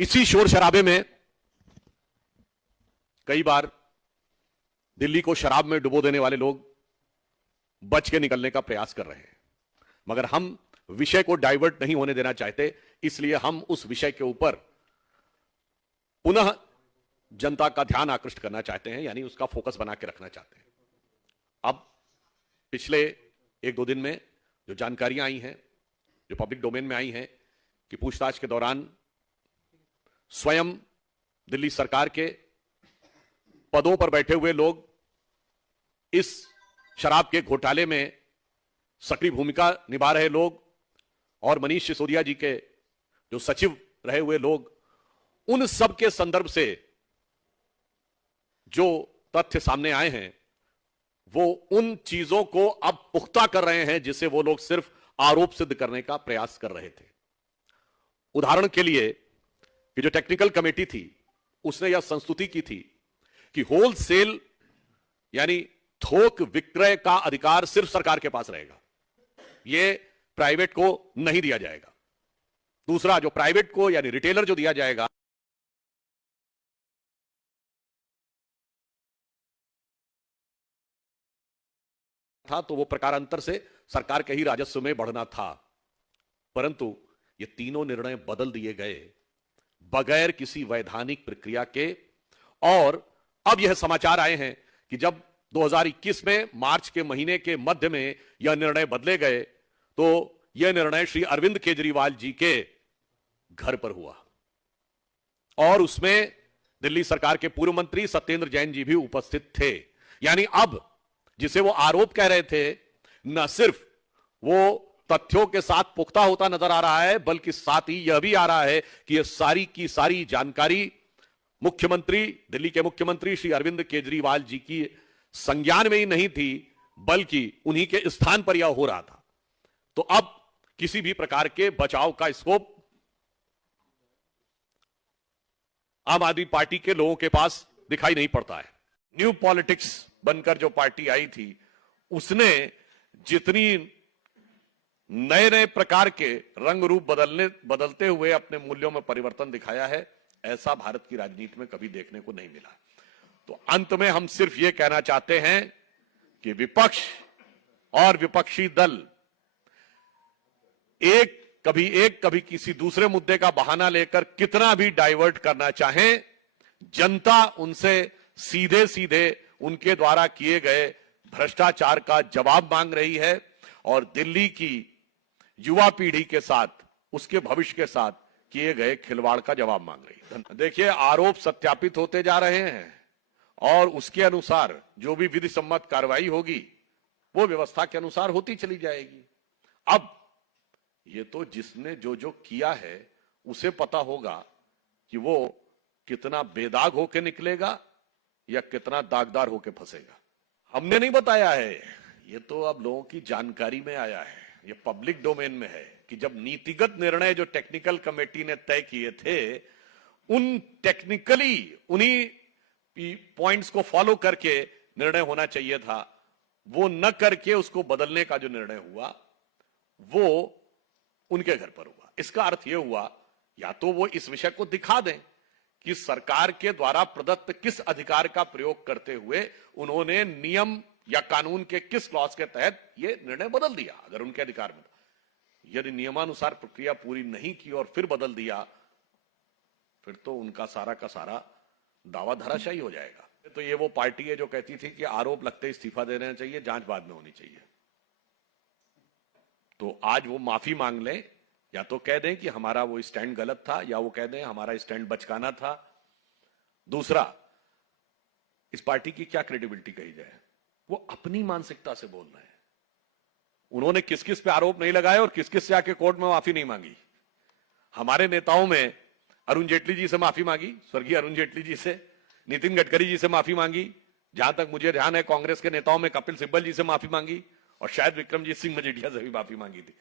इसी शोर शराबे में कई बार दिल्ली को शराब में डुबो देने वाले लोग बच के निकलने का प्रयास कर रहे हैं, मगर हम विषय को डाइवर्ट नहीं होने देना चाहते, इसलिए हम उस विषय के ऊपर पुनः जनता का ध्यान आकृष्ट करना चाहते हैं, यानी उसका फोकस बना के रखना चाहते हैं। अब पिछले एक दो दिन में जो जानकारियां आई हैं, जो पब्लिक डोमेन में आई हैं कि पूछताछ के दौरान स्वयं दिल्ली सरकार के पदों पर बैठे हुए लोग इस शराब के घोटाले में सक्रिय भूमिका निभा रहे लोग और मनीष सिसोदिया जी के जो सचिव रहे हुए लोग, उन सब के संदर्भ से जो तथ्य सामने आए हैं वो उन चीजों को अब पुख्ता कर रहे हैं जिसे वो लोग सिर्फ आरोप सिद्ध करने का प्रयास कर रहे थे। उदाहरण के लिए कि जो टेक्निकल कमेटी थी उसने यह संस्तुति की थी कि होलसेल यानी थोक विक्रय का अधिकार सिर्फ सरकार के पास रहेगा, यह प्राइवेट को नहीं दिया जाएगा। दूसरा, जो प्राइवेट को यानी रिटेलर जो दिया जाएगा था तो वो प्रकारांतर से सरकार के ही राजस्व में बढ़ना था, परंतु ये तीनों निर्णय बदल दिए गए बगैर किसी वैधानिक प्रक्रिया के। और अब यह समाचार आए हैं कि जब 2021 में मार्च के महीने के मध्य में यह निर्णय बदले गए तो यह निर्णय श्री अरविंद केजरीवाल जी के घर पर हुआ और उसमें दिल्ली सरकार के पूर्व मंत्री सत्येंद्र जैन जी भी उपस्थित थे। यानी अब जिसे वो आरोप कह रहे थे, न सिर्फ वो तथ्यों के साथ पुख्ता होता नजर आ रहा है, बल्कि साथ ही यह भी आ रहा है कि यह सारी की सारी जानकारी मुख्यमंत्री, दिल्ली के मुख्यमंत्री श्री अरविंद केजरीवाल जी की संज्ञान में ही नहीं थी, बल्कि उन्हीं के स्थान पर यह हो रहा था। तो अब किसी भी प्रकार के बचाव का स्कोप आम आदमी पार्टी के लोगों के पास दिखाई नहीं पड़ता है। न्यू पॉलिटिक्स बनकर जो पार्टी आई थी उसने जितनी नए नए प्रकार के रंग रूप बदलते हुए अपने मूल्यों में परिवर्तन दिखाया है, ऐसा भारत की राजनीति में कभी देखने को नहीं मिला। तो अंत में हम सिर्फ ये कहना चाहते हैं कि विपक्ष और विपक्षी दल कभी किसी दूसरे मुद्दे का बहाना लेकर कितना भी डाइवर्ट करना चाहें, जनता उनसे सीधे सीधे उनके द्वारा किए गए भ्रष्टाचार का जवाब मांग रही है और दिल्ली की युवा पीढ़ी के साथ, उसके भविष्य के साथ किए गए खिलवाड़ का जवाब मांग रही है। देखिए, आरोप सत्यापित होते जा रहे हैं और उसके अनुसार जो भी विधि सम्मत कार्रवाई होगी वो व्यवस्था के अनुसार होती चली जाएगी। अब ये तो जिसने जो जो किया है उसे पता होगा कि वो कितना बेदाग होके निकलेगा या कितना दागदार होके फंसेगा। हमने नहीं बताया है, ये तो अब लोगों की जानकारी में आया है, ये पब्लिक डोमेन में है कि जब नीतिगत निर्णय जो टेक्निकल कमेटी ने तय किए थे उन टेक्निकली उन्हीं पॉइंट्स को फॉलो करके निर्णय होना चाहिए था, वो न करके उसको बदलने का जो निर्णय हुआ वो उनके घर पर हुआ। इसका अर्थ यह हुआ या तो वो इस विषय को दिखा दें कि सरकार के द्वारा प्रदत्त किस अधिकार का प्रयोग करते हुए उन्होंने नियम या कानून के किस क्लॉज के तहत ये निर्णय बदल दिया। अगर उनके अधिकार में था, यदि नियमानुसार प्रक्रिया पूरी नहीं की और फिर बदल दिया, फिर तो उनका सारा का सारा दावा धराशायी हो जाएगा। तो ये वो पार्टी है जो कहती थी कि आरोप लगते ही इस्तीफा दे देना चाहिए, जांच बाद में होनी चाहिए। तो आज वो माफी मांग लें, या तो कह दें कि हमारा वो स्टैंड गलत था, या वो कह दें हमारा स्टैंड बचकाना था। दूसरा, इस पार्टी की क्या क्रेडिबिलिटी कही जाए, वो अपनी मानसिकता से बोल रहे हैं। उन्होंने किस किस पे आरोप नहीं लगाए और किस किस से आके कोर्ट में माफी नहीं मांगी। हमारे नेताओं में अरुण जेटली जी से माफी मांगी, स्वर्गीय अरुण जेटली जी से, नितिन गडकरी जी से माफी मांगी, जहां तक मुझे ध्यान है कांग्रेस के नेताओं में कपिल सिब्बल जी से माफी मांगी और शायद विक्रमजीत सिंह मजीठिया से भी माफी मांगी थी।